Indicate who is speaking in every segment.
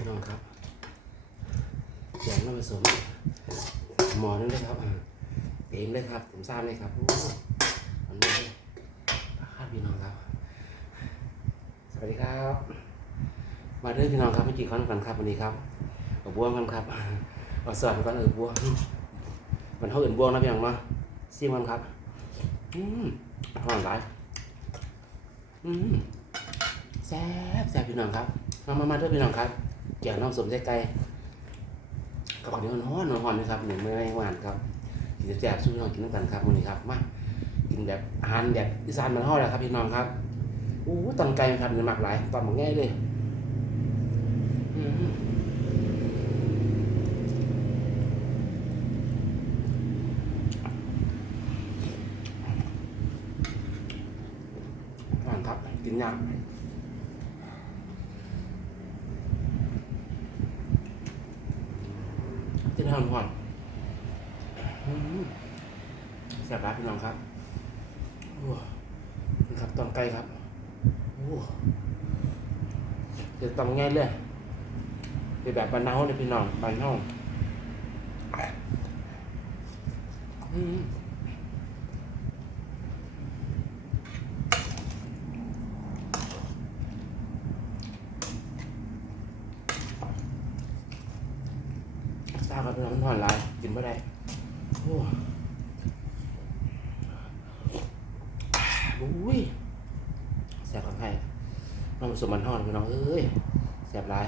Speaker 1: พี่น้องครับแจกน้ำผสมหมอนั่นเลยครับเต็มเลยครับผมทราบเลยครับโอ้มันไม่ได้ครับพี่น้องครับ สวัสดีครับ มาเด้อพี่น้องครับเมื่อกี้ข้อนกันครับวันนี้ครับเอาบวงกันครับเอาสวัสดีก่อนเออบวงมันเท่าอื่นบวงนะพี่น้องมาซิมกันครับ อืมหอมหลายอืมแซ่บแซ่บพี่น้องครับ มามามาเด้อพี่น้องครับ แกงน้ำสมใจไก่กับข้าวเหนียวร้อนร้อนๆนะครับหนึ่งมื้อแรงหวานครับกินแซ่บสู้น้องกินด้วยกันครับวันนี้ครับมากินแบบอาหารแบบอีสานมันทอแหละครับพี่น้องครับอู้ตังไก่ครับเนื้อหมักหลายตอนหมักง่ายเลยอืมหวานครับกินยาก กินหอมหอนแซ่บร้าพี่น้องครับนี่ครับตองไก่ครับเดี๋ยวตองง่ายเลยเป็นแบบบานเนาเลยพี่น้องบานเนาอืมาบครับพี่น้องมันหอนหลายกินไม่ได้โอ้อุ้ยแสบของไทยน้องผสมมันหอนพี่น้องเอ้ยแสบหลาย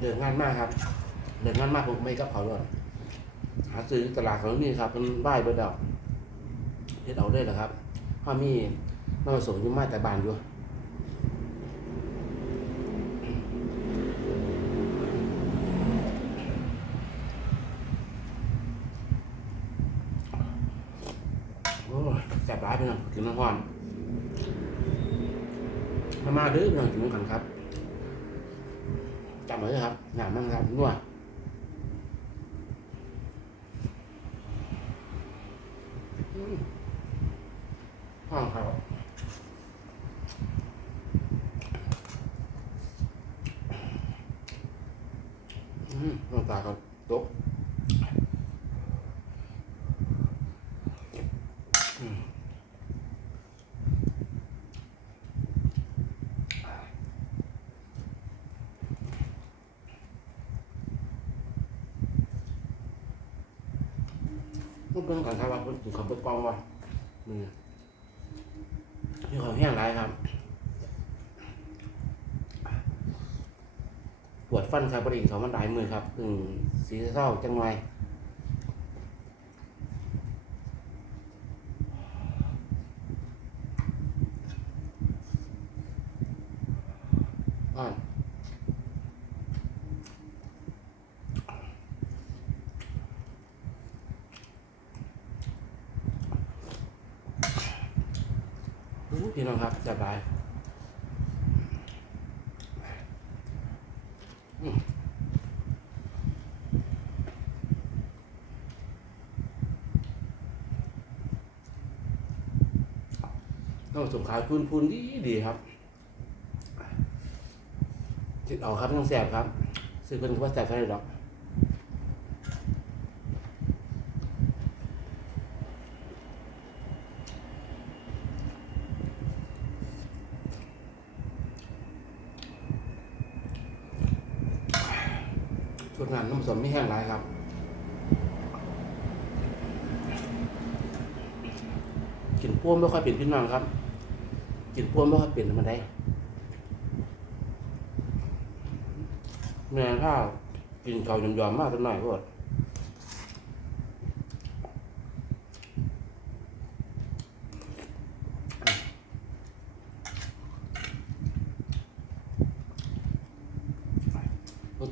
Speaker 1: เดินงายมากครับ เดินงายมากผมไม่กับเขาเลยหาซื้อตลาดเขานี่ครับมันบ้ายเบิดดอกเฮ็ดเอาได้เหรอครับพ่อมีน้ำผสมยุ่มาแต่บานอยู่โอ้ยแสบร้ายไปหน่อยกินน้ำร้อนมามาเด้อพี่น้องกินน้ำกันครับ จำไว้เลยครับหนามันครับนัวอืมห้องเขาอืมน้ำตาเขาตก มันเป็นการทำว่าเป็นขับเป็นกองว่ะนี่นี่ของแห้งไรครับ ปวดฟันครับบริเวณสองมันหลายมือครับตึงสีเศร้าจังไร พี่น้องครับสบายต้องสงขายพูนพูนดีดีครับจิตออกครับต้องแสบครับ ซื้อเป็นว่าแสบเท่าไหร่ดอก ชุดงานน้ำผสมไม่แห้งไรครับกินพ่วงไม่ค่อยเปลี่ยนพี่น้องครับกินพ่วงไม่ค่อยเปลี่ยนมันได้แม่ข้าวกินเขายอมๆมากสักหน่อยพวก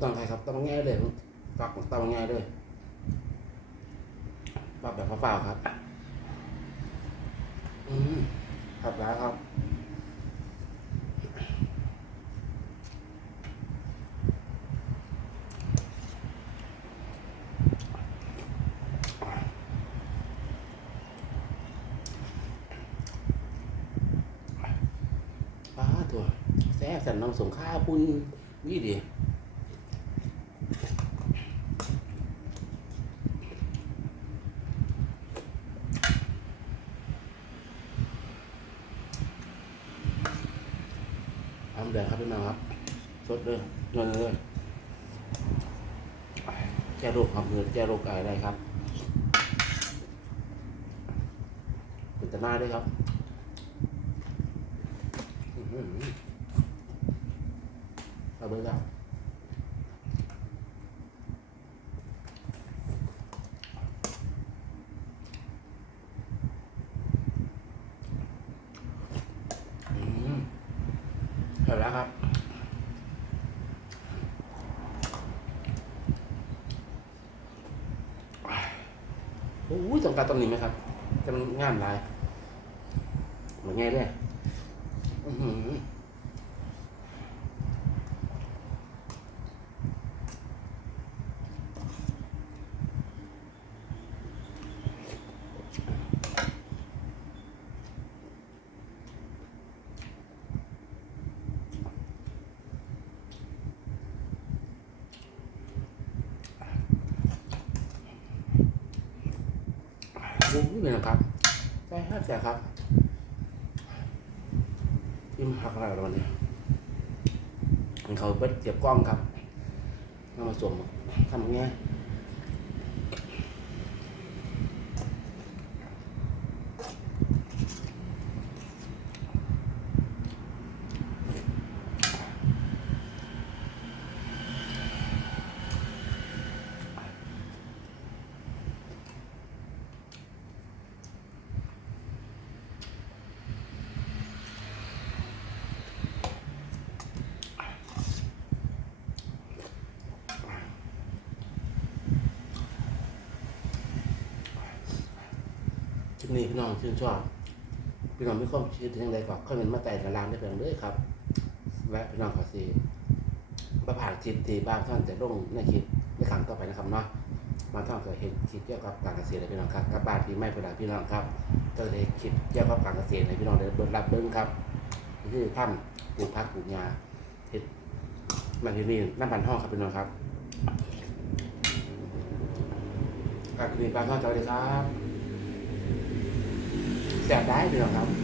Speaker 1: ต้องต้องใครครับต้องง่ายเลยปักต้องง่ายเลยปักแบบเปล่าๆครับ อืมครับแล้วครับป้าตัวแซ่บสันน้องสงข้าวปุ้นนี่ดิ แดดครับพี่น้องครับ สดเลยนวลเลยแก้โรคความเงินแก้โรคอายได้ครับเป็นตะหน้าด้วยครับอื้อหือเอาเบอร์แล้วอืมเห็นแล้วครับ โอ้ยต้องการตอนนี้ไหมครับจะมันงามหลายเหมือนไงเนี่ยอือหือ นนะครับใช่ครับใช่ครับยิ้มหักอะไรแล้ววันนี้มันเขาเปิดเจ็บกล้องครับเอามาส่งทำไง นี้พี่น้องชื่นชอบ พี่น้องไม่ข้อมคิดยังไงก็ข้อมเมนต์มาแต่ตารางได้เพียงเลยครับ และพี่น้องขอซีประผ่านคลิปที่บ้านท่านจะลงในคลิปในครั้งต่อไปนะครับเนาะมาท่านก็เห็นคลิปเกี่ยวกับการเกษตรเลยพี่น้องครับกับบ้านที่ไม่เป็นไรพี่น้องครับก็เลยคลิปเกี่ยวกับการเกษตรให้พี่น้องได้เบิดรับเบิ้งครับนี่คือถ้ำปลูกผักปลูกหญ้าเห็ดมาที่นี่น้ำพันห้องครับพี่น้องครับครับคลิปนี้บ้านท่านสวัสดีครับ trà đá được không?